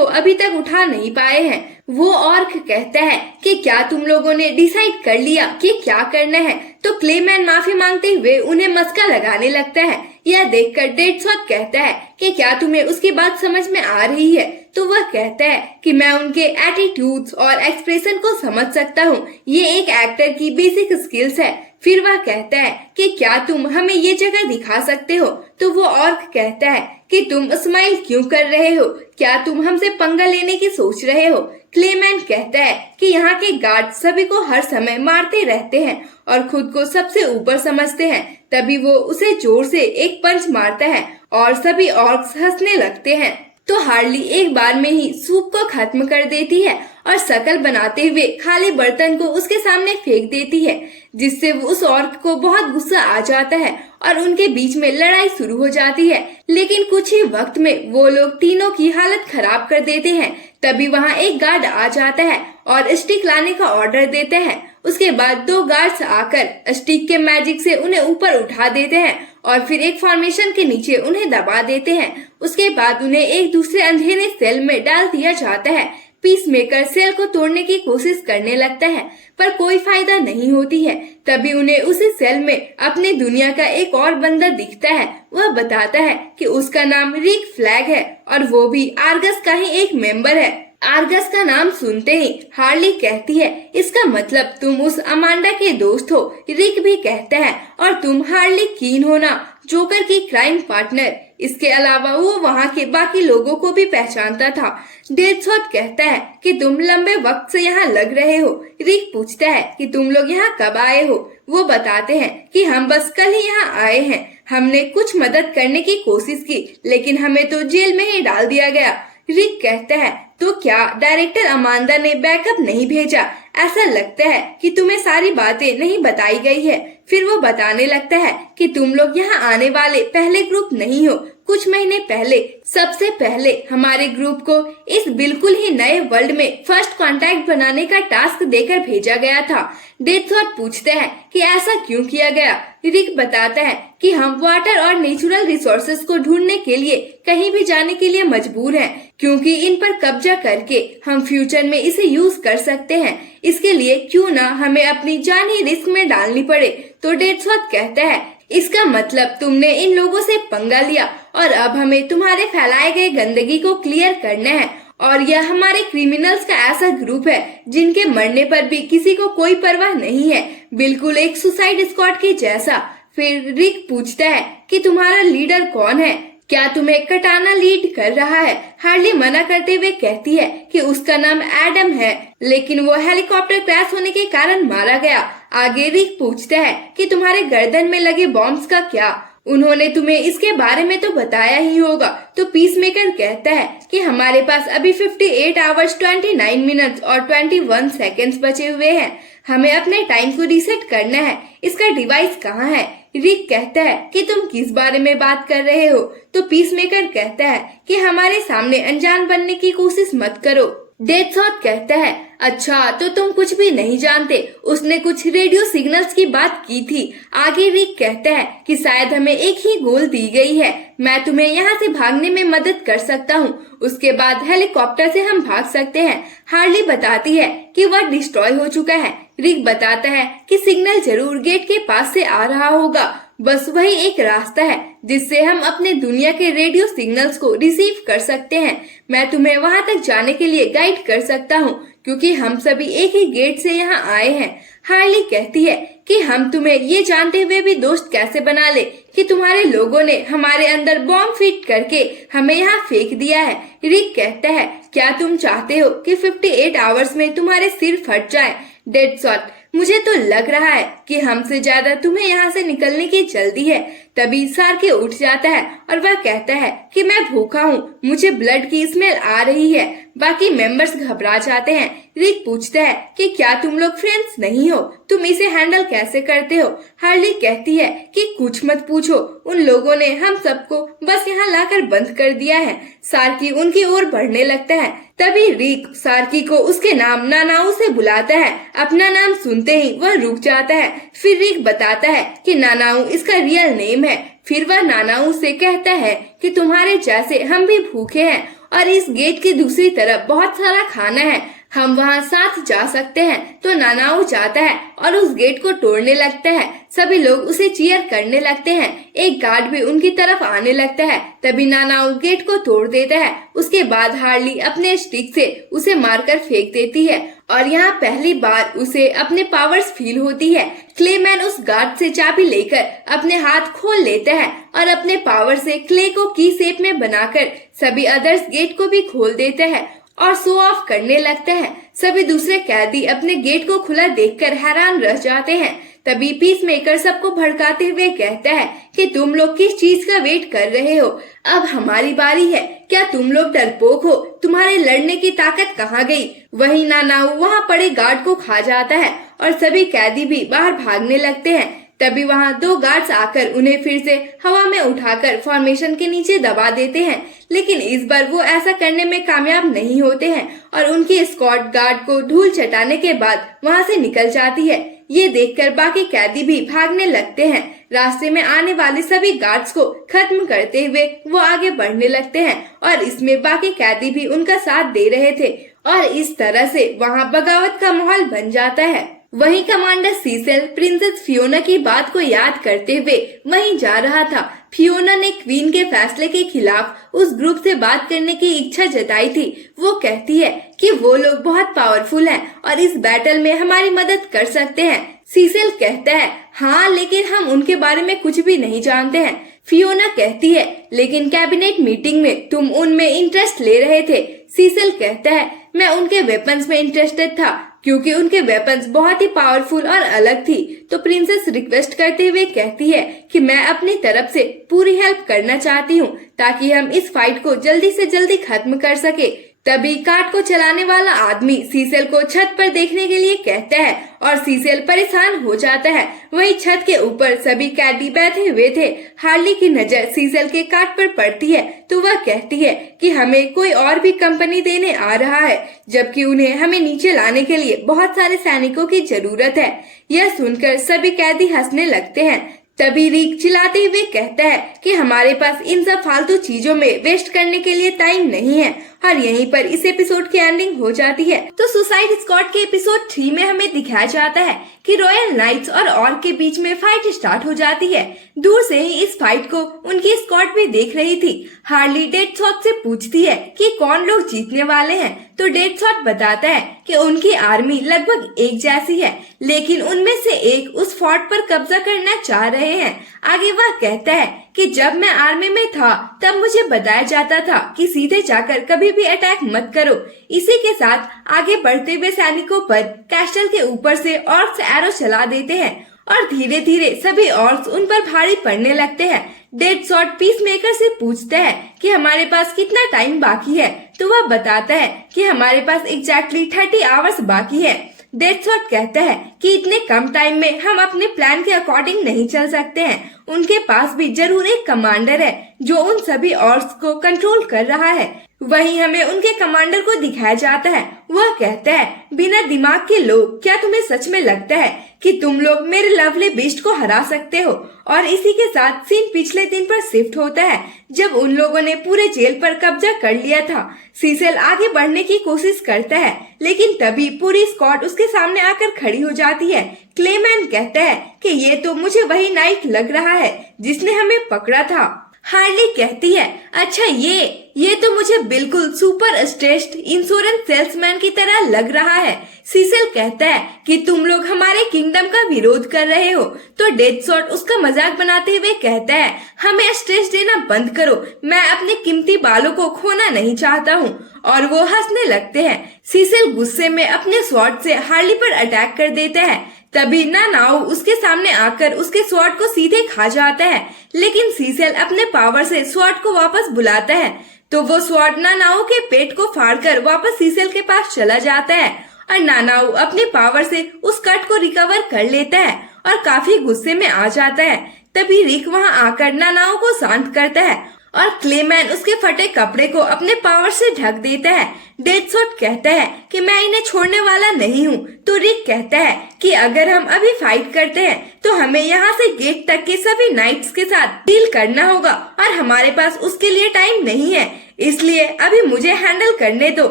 अभी तक उठा नहीं पाए हैं। वो ऑर्क कहता है कि क्या तुम लोगों ने डिसाइड कर लिया कि क्या करना है? तो क्लेमैन माफी मांगते हुए उन्हें मस्का लगाने लगता है। यह देखकर डेडशॉट कहता है कि क्या तुम्हें उसकी बात समझ में आ रही है? तो वह कहता है कि मैं उनके एटीट्यूड्स और एक्सप्रेशन को समझ सकता हूँ, ये एक एक्टर की बेसिक स्किल्स है। फिर वह कहता है कि क्या तुम हमें ये जगह दिखा सकते हो? तो वो ऑर्क कहता है कि तुम स्माइल क्यों कर रहे हो? क्या तुम हमसे पंगा लेने की सोच रहे हो? क्लेमैन कहता है कि यहाँ के गार्ड सभी को हर समय मारते रहते हैं और खुद को सबसे ऊपर समझते हैं। तभी वो उसे जोर से एक पंच मारता है और सभी ऑर्क्स हंसने लगते हैं। तो हार्ली एक बार में ही सूप को खत्म कर देती है और शकल बनाते हुए खाली बर्तन को उसके सामने फेंक देती है, जिससे उस औरत को बहुत गुस्सा आ जाता है और उनके बीच में लड़ाई शुरू हो जाती है। लेकिन कुछ ही वक्त में वो लोग तीनों की हालत खराब कर देते हैं। तभी वहाँ एक गार्ड आ जाता है और स्टिक लाने का ऑर्डर देते हैं। उसके बाद दो गार्ड्स आकर स्टिक के मैजिक से उन्हें ऊपर उठा देते हैं और फिर एक फॉर्मेशन के नीचे उन्हें दबा देते हैं। उसके बाद उन्हें एक दूसरे अंधेरे सेल में डाल दिया जाता है। पीस मेकर सेल को तोड़ने की कोशिश करने लगता है पर कोई फायदा नहीं होती है। तभी उन्हें उसी सेल में अपनी दुनिया का एक और बंदा दिखता है। वह बताता है कि उसका नाम रिक फ्लैग है और वो भी आर्गस का ही एक मेंबर है। आर्गस का नाम सुनते ही हार्ली कहती है, इसका मतलब तुम उस अमांडा के दोस्त हो। रिक भी कहता है, और तुम हार्ली कीन हो ना, जोकर की क्राइम पार्टनर। इसके अलावा वो वहाँ के बाकी लोगों को भी पहचानता था। डेडशॉट कहता है कि तुम लंबे वक्त से यहाँ लग रहे हो। रिक पूछता है कि तुम लोग यहाँ कब आए हो? वो बताते हैं कि हम बस कल ही यहाँ आए हैं। हमने कुछ मदद करने की कोशिश की लेकिन हमें तो जेल में ही डाल दिया गया। रिक कहता है, तो क्या डायरेक्टर अमांदा ने बैकअप नहीं भेजा? ऐसा लगता है कि तुम्हें सारी बातें नहीं बताई गई है। फिर वो बताने लगता है कि तुम लोग यहाँ आने वाले पहले ग्रुप नहीं हो। कुछ महीने पहले सबसे पहले हमारे ग्रुप को इस बिल्कुल ही नए वर्ल्ड में फर्स्ट कांटेक्ट बनाने का टास्क देकर भेजा गया था। डेडशॉट पूछते हैं कि ऐसा क्यों किया गया। रिक बताता है कि हम वाटर और नेचुरल रिसोर्सेज को ढूंढने के लिए कहीं भी जाने के लिए मजबूर हैं, क्योंकि इन पर कब्जा करके हम फ्यूचर में इसे यूज कर सकते हैं। इसके लिए क्यों ना हमें अपनी जान ही रिस्क में डालनी पड़े। तो डेडशॉट कहता है, इसका मतलब तुमने इन लोगों से पंगा लिया और अब हमें तुम्हारे फैलाए गए गंदगी को क्लियर करना है। और यह हमारे क्रिमिनल्स का ऐसा ग्रुप है जिनके मरने पर भी किसी को कोई परवाह नहीं है, बिल्कुल एक सुसाइड स्क्वाड के जैसा। फिर रिक पूछता है कि तुम्हारा लीडर कौन है? क्या तुम्हें कटाना लीड कर रहा है? हार्ली मना करते हुए कहती है कि उसका नाम एडम है, लेकिन वो हेलीकॉप्टर क्रैश होने के कारण मारा गया। आगे रिक पूछता है कि तुम्हारे गर्दन में लगे बॉम्ब्स का क्या? उन्होंने तुम्हें इसके बारे में तो बताया ही होगा। तो पीसमेकर कहता है कि हमारे पास अभी 58 आवर्स 29 मिनट्स और 21 सेकेंड्स बचे हुए हैं। हमें अपने टाइम को रीसेट करना है। इसका डिवाइस कहाँ है? रिक कहता है कि तुम किस बारे में बात कर रहे हो? तो पीसमेकर कहता है कि हमारे सामने अनजान बनने की कोशिश मत करो। डेडशॉट कहता है, अच्छा तो तुम कुछ भी नहीं जानते। उसने कुछ रेडियो सिग्नल्स की बात की थी। आगे रिक कहता है कि शायद हमें एक ही गोल दी गई है। मैं तुम्हें यहाँ से भागने में मदद कर सकता हूँ। उसके बाद हेलीकॉप्टर से हम भाग सकते हैं। हार्ली बताती है कि वह डिस्ट्रॉय हो चुका है। रिक बताता है कि सिग्नल जरूर गेट के पास से आ रहा होगा। बस वही एक रास्ता है जिससे हम अपने दुनिया के रेडियो सिग्नल्स को रिसीव कर सकते हैं। मैं तुम्हें वहां तक जाने के लिए गाइड कर सकता हूँ, क्योंकि हम सभी एक ही गेट से यहाँ आए हैं। हार्ली कहती है कि हम तुम्हें ये जानते हुए भी दोस्त कैसे बना ले कि तुम्हारे लोगों ने हमारे अंदर बॉम्ब फिट करके हमें यहाँ फेंक दिया है। रिक कहता है, क्या तुम चाहते हो कि 58 आवर्स में तुम्हारे सिर फट जाए? डेडशॉट, मुझे तो लग रहा है कि हमसे ज्यादा तुम्हें यहाँ से निकलने की जल्दी है। तभी सार्की उठ जाता है और वह कहता है कि मैं भूखा हूँ, मुझे ब्लड की स्मेल आ रही है। बाकी मेंबर्स घबरा जाते हैं। रिक पूछता है कि क्या तुम लोग फ्रेंड्स नहीं हो, तुम इसे हैंडल कैसे करते हो। हार्ली कहती है कि कुछ मत पूछो, उन लोगों ने हम सबको बस यहाँ लाकर बंद कर दिया है। सार्की उनकी ओर बढ़ने लगता है। तभी रिक सार्की को उसके नाम नानाऊ से बुलाता है। अपना नाम सुनते ही वह रुक जाता है। फिर रिक बताता है कि नानाऊ इसका रियल नेम है। फिर वह नानाऊ से कहता है कि तुम्हारे जैसे हम भी भूखे हैं और इस गेट की दूसरी तरफ बहुत सारा खाना है, हम वहाँ साथ जा सकते हैं। तो नानाऊ जाता है और उस गेट को तोड़ने लगता है। सभी लोग उसे चीयर करने लगते हैं। एक गार्ड भी उनकी तरफ आने लगता है। तभी नानाऊ गेट को तोड़ देता है। उसके बाद हार्ली अपने स्टिक से उसे मारकर फेंक देती है और यहाँ पहली बार उसे अपने पावर्स फील होती है। क्लेमैन उस गार्ड से चाबी लेकर अपने हाथ खोल लेता है और अपने पावर से क्ले को की शेप में बनाकर सभी अदर्स गेट को भी खोल देता है और शो ऑफ करने लगता है। सभी दूसरे कैदी अपने गेट को खुला देखकर हैरान रह जाते हैं। तभी पीस मेकर सबको भड़काते हुए कहता है कि तुम लोग किस चीज का वेट कर रहे हो, अब हमारी बारी है। क्या तुम लोग डरपोक हो, तुम्हारे लड़ने की ताकत कहाँ गई। वहीं नानाऊ वहाँ पड़े गार्ड को खा जाता है और सभी कैदी भी बाहर भागने लगते हैं। तभी वहाँ 2 गार्ड्स आकर उन्हें फिर से हवा में उठाकर फॉर्मेशन के नीचे दबा देते हैं, लेकिन इस बार वो ऐसा करने में कामयाब नहीं होते हैं और उनकी स्क्वाड गार्ड को धूल चटाने के बाद वहाँ से निकल जाती है। ये देखकर बाकी कैदी भी भागने लगते हैं। रास्ते में आने वाले सभी गार्ड्स को खत्म करते हुए वो आगे बढ़ने लगते हैं और इसमें बाकी कैदी भी उनका साथ दे रहे थे और इस तरह से वहाँ बगावत का माहौल बन जाता है। वहीं कमांडर सीसेल प्रिंसेस फियोना की बात को याद करते हुए वहीं जा रहा था। फियोना ने क्वीन के फैसले के खिलाफ उस ग्रुप से बात करने की इच्छा जताई थी। वो कहती है कि वो लोग बहुत पावरफुल हैं और इस बैटल में हमारी मदद कर सकते हैं। सीसेल कहता है हाँ, लेकिन हम उनके बारे में कुछ भी नहीं जानते हैं। फियोना कहती है लेकिन कैबिनेट मीटिंग में तुम उनमें इंटरेस्ट ले रहे थे। सीसेल कहता है मैं उनके वेपन्स में इंटरेस्टेड था क्योंकि उनके वेपन्स बहुत ही पावरफुल और अलग थी। तो प्रिंसेस रिक्वेस्ट करते हुए कहती है कि मैं अपनी तरफ से पूरी हेल्प करना चाहती हूँ ताकि हम इस फाइट को जल्दी से जल्दी खत्म कर सके। तभी कार्ट को चलाने वाला आदमी सीसेल को छत पर देखने के लिए कहता है और सीसेल परेशान हो जाता है। वहीं छत के ऊपर सभी कैदी बैठे हुए थे। हार्ली की नजर सीसेल के कार्ट पर पड़ती है तो वह कहती है कि हमें कोई और भी कंपनी देने आ रहा है, जबकि उन्हें हमें नीचे लाने के लिए बहुत सारे सैनिकों की जरूरत है। यह सुनकर सभी कैदी हंसने लगते हैं। तभी रिक चिल्लाते हुए कहता है कि हमारे पास इन सब फालतू चीजों में वेस्ट करने के लिए टाइम नहीं है और यहीं पर इस एपिसोड की एंडिंग हो जाती है। तो सुसाइड स्क्वाड के एपिसोड 3 में हमें दिखाया जाता है कि रॉयल नाइट्स और ऑर्क के बीच में फाइट स्टार्ट हो जाती है। दूर से ही इस फाइट को उनकी स्क्वाड भी देख रही थी। हार्ली डेडशॉट से पूछती है कि कौन लोग जीतने वाले हैं, तो डेडशॉट बताता है कि उनकी आर्मी लगभग एक जैसी है, लेकिन उनमें से एक उस फोर्ट पर कब्जा करना चाह रहे हैं। आगे वह कहता है कि जब मैं आर्मी में था तब मुझे बताया जाता था कि सीधे जाकर कभी भी अटैक मत करो। इसी के साथ आगे बढ़ते हुए सैनिकों पर कैस्टल के ऊपर से ऑर्क्स एरो चला देते हैं और धीरे धीरे सभी ऑर्क्स उन पर भारी पड़ने लगते हैं। डेडशॉट पीस मेकर से पूछता है कि हमारे पास कितना टाइम बाकी है, तो वह बताता है कि हमारे पास एग्जैक्टली 30 आवर्स बाकी है। डेडशॉट कहता है कि इतने कम टाइम में हम अपने प्लान के अकॉर्डिंग नहीं चल सकते हैं। उनके पास भी जरूर एक कमांडर है जो उन सभी ऑर्क्स को कंट्रोल कर रहा है। वहीं हमें उनके कमांडर को दिखाया जाता है। वह कहता है बिना दिमाग के लोग, क्या तुम्हें सच में लगता है कि तुम लोग मेरे लवली बीस्ट को हरा सकते हो। और इसी के साथ सीन पिछले दिन पर शिफ्ट होता है जब उन लोगों ने पूरे जेल पर कब्जा कर लिया था। सीसेल आगे बढ़ने की कोशिश करता है, लेकिन तभी पूरी स्क्वाड उसके सामने आकर खड़ी हो जाती है। क्लेमैन कहता है कि ये तो मुझे वही नाइट लग रहा है जिसने हमें पकड़ा था। हार्ली कहती है अच्छा ये तो मुझे बिल्कुल सुपर स्ट्रेस्ड इंश्योरेंस सेल्समैन की तरह लग रहा है। सीसेल कहता है कि तुम लोग हमारे किंगडम का विरोध कर रहे हो, तो डेडशॉट उसका मजाक बनाते हुए कहता है हमें स्ट्रेस देना बंद करो, मैं अपने कीमती बालों को खोना नहीं चाहता हूँ। और वो हंसने लगते हैं। सीसेल गुस्से में अपने स्वॉर्ड से हार्ली पर अटैक कर देता है। तभी नानाऊ उसके सामने आकर उसके स्वॉर्ड को सीधे खा जाता है, लेकिन सीसेल अपने पावर से स्वॉर्ड को वापस बुलाता है। तो वो स्वॉर्ड नानाओ के पेट को फाड़कर वापस सीसेल के पास चला जाता है और नानाओ अपने पावर से उस कट को रिकवर कर लेता है और काफी गुस्से में आ जाता है। तभी रिक वहाँ आकर नानाओ को शांत करता है और क्लेमैन उसके फटे कपड़े को अपने पावर से ढक देता है। डेडशॉट कहता है कि मैं इन्हें छोड़ने वाला नहीं हूँ। तो रिक कहता है कि अगर हम अभी फाइट करते हैं तो हमें यहाँ से गेट तक के सभी नाइट्स के साथ डील करना होगा और हमारे पास उसके लिए टाइम नहीं है, इसलिए अभी मुझे हैंडल करने दो।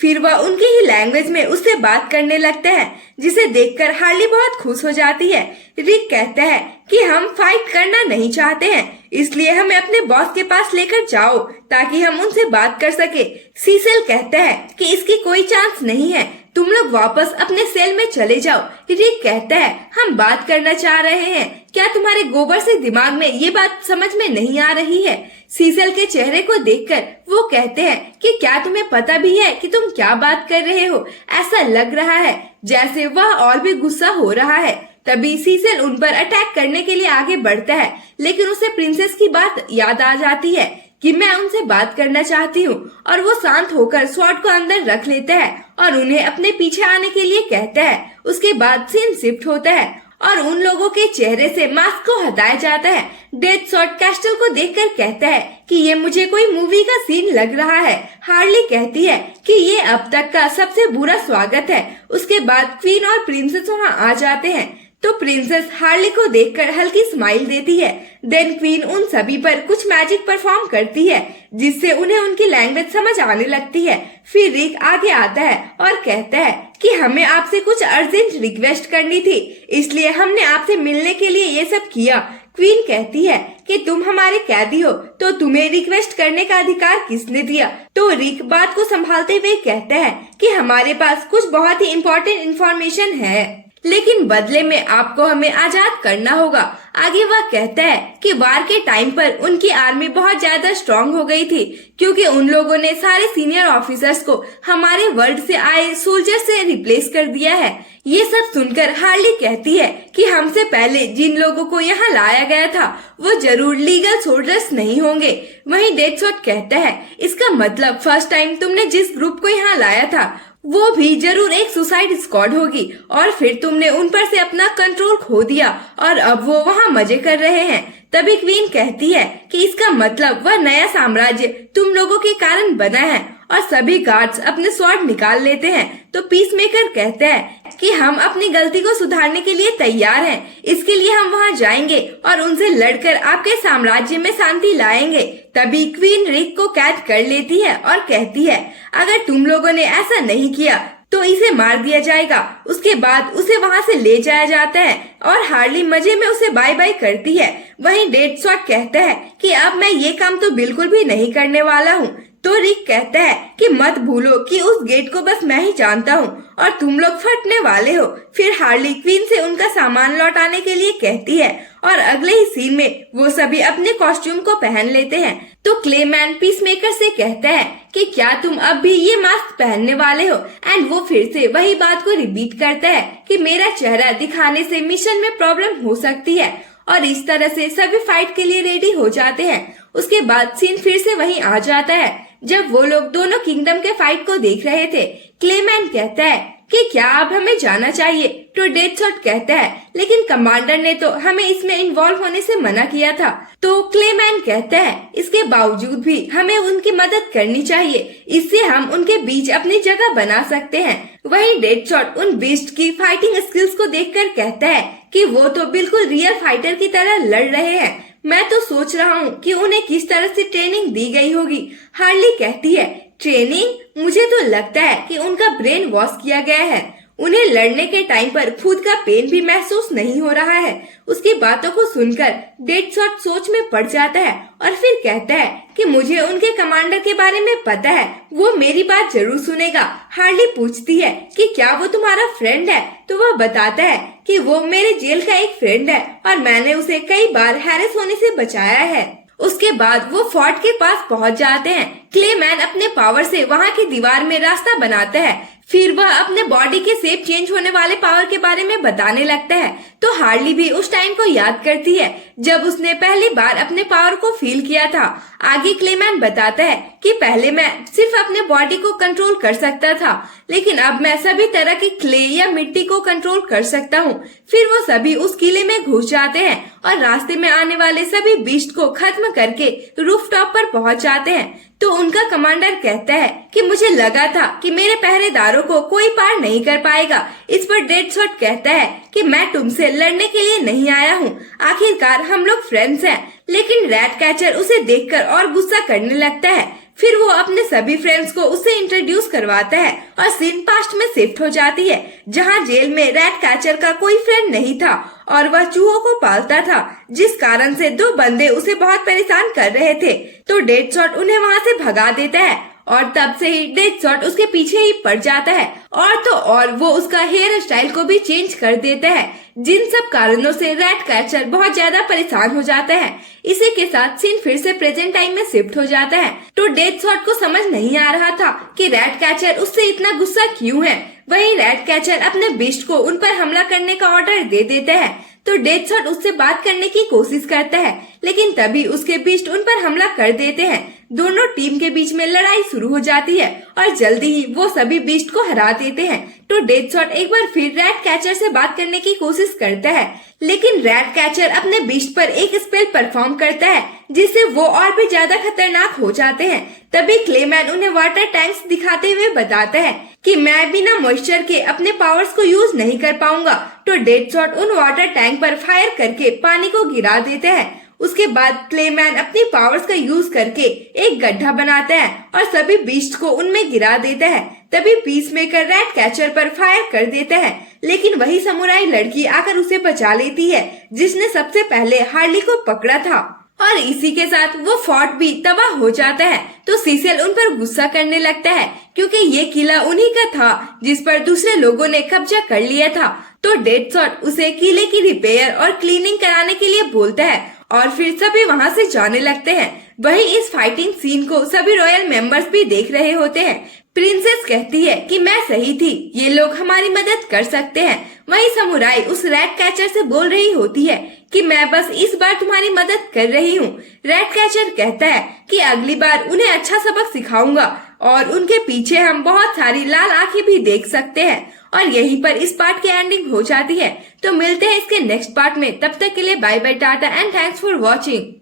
फिर वह उनकी ही लैंग्वेज में उससे बात करने लगता है, जिसे देखकर हार्ली बहुत खुश हो जाती है। रिक कहता है कि हम फाइट करना नहीं चाहते हैं, इसलिए हमें अपने बॉस के पास लेकर जाओ ताकि हम उनसे बात कर सके। सीसेल कहता है कि इसकी कोई चांस नहीं है, तुम लोग वापस अपने सेल में चले जाओ। रिक कहता है हम बात करना चाह रहे हैं, क्या तुम्हारे गोबर से दिमाग में ये बात समझ में नहीं आ रही है? सीसेल के चेहरे को देखकर वो कहते हैं कि क्या तुम्हें पता भी है कि तुम क्या बात कर रहे हो? ऐसा लग रहा है जैसे वह और भी गुस्सा हो रहा है। तभी सीसेल उन पर अटैक करने के लिए आगे बढ़ता है, लेकिन उसे प्रिंसेस की बात याद आ जाती है कि मैं उनसे बात करना चाहती हूँ और वो शांत होकर स्वॉर्ड को अंदर रख लेता है और उन्हें अपने पीछे आने के लिए कहता है। उसके बाद सीन शिफ्ट होता है और उन लोगों के चेहरे से मास्क को हटाया जाता है। डेडशॉट कैस्टल को देखकर कहता है कि ये मुझे कोई मूवी का सीन लग रहा है। हार्ली कहती है कि ये अब तक का सबसे बुरा स्वागत है। उसके बाद क्वीन और प्रिंसेस वहाँ आ जाते हैं तो प्रिंसेस हार्ली को देखकर हल्की स्माइल देती है। देन क्वीन उन सभी पर कुछ मैजिक परफॉर्म करती है, जिससे उन्हें उनकी लैंग्वेज समझ आने लगती है। फिर रिक आगे आता है और कहता है कि हमें आपसे कुछ अर्जेंट रिक्वेस्ट करनी थी, इसलिए हमने आपसे मिलने के लिए ये सब किया। क्वीन कहती है कि तुम हमारे कैदी हो, तो तुम्हें रिक्वेस्ट करने का अधिकार किसने दिया? तो रिक बात को संभालते हुए कहता है कि हमारे पास कुछ बहुत ही इम्पोर्टेंट इन्फॉर्मेशन है, लेकिन बदले में आपको हमें आजाद करना होगा। आगे वह कहता है कि वार के टाइम पर उनकी आर्मी बहुत ज्यादा स्ट्रांग हो गई थी, क्योंकि उन लोगों ने सारे सीनियर ऑफिसर्स को हमारे वर्ल्ड से आए सोल्जर से रिप्लेस कर दिया है। ये सब सुनकर हार्ली कहती है कि हमसे पहले जिन लोगों को यहाँ लाया गया था वो जरूर लीगल सोल्जर्स नहीं होंगे। वहीं डेडशॉट कहता है इसका मतलब फर्स्ट टाइम तुमने जिस ग्रुप को यहाँ लाया था वो भी जरूर एक सुसाइड स्क्वाड होगी और फिर तुमने उन पर से अपना कंट्रोल खो दिया और अब वो वहाँ मजे कर रहे हैं। तभी क्वीन कहती है कि इसका मतलब वह नया साम्राज्य तुम लोगों के कारण बना है और सभी गार्ड्स अपने स्वॉर्ड निकाल लेते हैं। तो पीसमेकर कहता है कि हम अपनी गलती को सुधारने के लिए तैयार हैं, इसके लिए हम वहां जाएंगे और उनसे लड़कर आपके साम्राज्य में शांति लाएंगे। तभी क्वीन रिक को कैद कर लेती है और कहती है अगर तुम लोगों ने ऐसा नहीं किया तो इसे मार दिया जाएगा। उसके बाद उसे वहां से ले जाया जाता है और हार्ली मजे में उसे बाय बाय करती है। वहीं डेडशॉट कहता है कि अब मैं ये काम तो बिल्कुल भी नहीं करने वाला हूँ। तो रिक कहता है कि मत भूलो कि उस गेट को बस मैं ही जानता हूँ और तुम लोग फटने वाले हो। फिर हार्ली क्वीन से उनका सामान लौटाने के लिए कहती है और अगले ही सीन में वो सभी अपने कॉस्ट्यूम को पहन लेते हैं। तो क्लेमैन पीसमेकर से कहता है कि क्या तुम अब भी ये मास्क पहनने वाले हो? एंड वो फिर से वही बात को रिपीट करता है कि मेरा चेहरा दिखाने से मिशन में प्रॉब्लम हो सकती है और इस तरह से सभी फाइट के लिए रेडी हो जाते हैं। उसके बाद सीन फिर से वहीं आ जाता है जब वो लोग दोनों किंगडम के फाइट को देख रहे थे। क्लेमैन कहता है कि क्या अब हमें जाना चाहिए? तो डेडशॉट कहता है लेकिन कमांडर ने तो हमें इसमें इन्वॉल्व होने से मना किया था। तो क्लेमैन कहता है इसके बावजूद भी हमें उनकी मदद करनी चाहिए, इससे हम उनके बीच अपनी जगह बना सकते हैं। वहीं डेडशॉट उन बीस्ट की फाइटिंग स्किल्स को देखकर कहता है कि वो तो बिल्कुल रियल फाइटर की तरह लड़ रहे हैं। मैं तो सोच रहा हूँ कि उन्हें किस तरह से ट्रेनिंग दी गई होगी। हार्ली कहती है ट्रेनिंग? मुझे तो लगता है कि उनका ब्रेन वॉश किया गया है। उन्हें लड़ने के टाइम पर खुद का पेन भी महसूस नहीं हो रहा है। उसकी बातों को सुनकर डेडशॉट सोच में पड़ जाता है और फिर कहता है कि मुझे उनके कमांडर के बारे में पता है, वो मेरी बात जरूर सुनेगा। हार्ली पूछती है कि क्या वो तुम्हारा फ्रेंड है? तो वह बताता है कि वो मेरे जेल का एक फ्रेंड है और मैंने उसे कई बार हैरेस होने से बचाया है। उसके बाद वो फोर्ट के पास पहुंच जाते हैं। क्लेमैन अपने पावर से वहां की दीवार में रास्ता बनाता है। फिर वह अपने बॉडी के शेप चेंज होने वाले पावर के बारे में बताने लगता है। तो हार्ली भी उस टाइम को याद करती है जब उसने पहली बार अपने पावर को फील किया था। आगे क्लेमैन बताता है कि पहले मैं सिर्फ अपने बॉडी को कंट्रोल कर सकता था, लेकिन अब मैं सभी तरह की क्ले या मिट्टी को कंट्रोल कर सकता हूँ। फिर वो सभी उस किले में घुस जाते हैं और रास्ते में आने वाले सभी बीस्ट को खत्म करके रूफटॉप पर पहुंच जाते हैं। तो उनका कमांडर कहता है कि मुझे लगा था कि मेरे पहरेदारों को कोई पार नहीं कर पाएगा। इस पर डेडशॉट कहता है कि मैं तुमसे लड़ने के लिए नहीं आया हूँ, आखिरकार हम लोग फ्रेंड्स हैं। लेकिन रैट कैचर उसे देखकर और गुस्सा करने लगता है। फिर वो अपने सभी फ्रेंड्स को उससे इंट्रोड्यूस करवाता है और सीन पास्ट में शिफ्ट हो जाती है, जहाँ जेल में रैट कैचर का कोई फ्रेंड नहीं था और वह चूहों को पालता था, जिस कारण से दो बंदे उसे बहुत परेशान कर रहे थे। तो डेडशॉट उन्हें वहाँ से भगा देता है और तब से ही डेडशॉट उसके पीछे ही पड़ जाता है और वो उसका हेयर स्टाइल को भी चेंज कर देता है, जिन सब कारणों से रैट कैचर बहुत ज्यादा परेशान हो जाता है। इसी के साथ सीन फिर से प्रेजेंट टाइम में शिफ्ट हो जाता है। तो डेडशॉट को समझ नहीं आ रहा था कि रैट कैचर उससे इतना गुस्सा क्यों है। वहीं रैट कैचर अपने बीस्ट को उन पर हमला करने का ऑर्डर दे देता है। तो डेडशॉट उससे बात करने की कोशिश करता है, लेकिन तभी उसके बीस्ट उन पर हमला कर देते हैं। दोनों टीम के बीच में लड़ाई शुरू हो जाती है और जल्दी ही वो सभी बीस्ट को हरा देते हैं। तो डेडशॉट एक बार फिर रैट कैचर से बात करने की कोशिश करता है, लेकिन रैट कैचर अपने बीस्ट पर एक स्पेल परफॉर्म करता है, जिससे वो और भी ज्यादा खतरनाक हो जाते हैं। तभी क्लेमैन उन्हें वाटर टैंक्स दिखाते हुए बताता है कि मैं बिना मॉइस्चर के अपने पावर्स को यूज नहीं कर पाऊंगा। तो डेडशॉट उन वाटर टैंक पर फायर करके पानी को गिरा देते हैं। उसके बाद क्लेमैन अपनी पावर्स का यूज करके एक गड्ढा बनाता है और सभी बीस्ट को उनमें गिरा देता है। तभी पीसमेकर रैट कैचर पर फायर कर देता है, लेकिन वही समुराई लड़की आकर उसे बचा लेती है, जिसने सबसे पहले हार्ली को पकड़ा था। और इसी के साथ वो फोर्ट भी तबाह हो जाता है। तो सीसेल उन पर गुस्सा करने लगता है, क्योंकि ये किला उन्हीं का था जिस पर दूसरे लोगों ने कब्जा कर लिया था। तो डेडशॉट उसे किले की रिपेयर और क्लीनिंग कराने के लिए बोलता है और फिर सभी वहाँ से जाने लगते हैं। वही इस फाइटिंग सीन को सभी रॉयल मेंबर्स भी देख रहे होते हैं। प्रिंसेस कहती है कि मैं सही थी, ये लोग हमारी मदद कर सकते हैं। वही समुराई उस रैट कैचर से बोल रही होती है कि मैं बस इस बार तुम्हारी मदद कर रही हूँ। रैट कैचर कहता है कि अगली बार उन्हें अच्छा सबक सिखाऊंगा और उनके पीछे हम बहुत सारी लाल आंखें भी देख सकते हैं। और यहीं पर इस पार्ट की एंडिंग हो जाती है। तो मिलते हैं इसके नेक्स्ट पार्ट में, तब तक के लिए bye bye, tata and thanks for watching.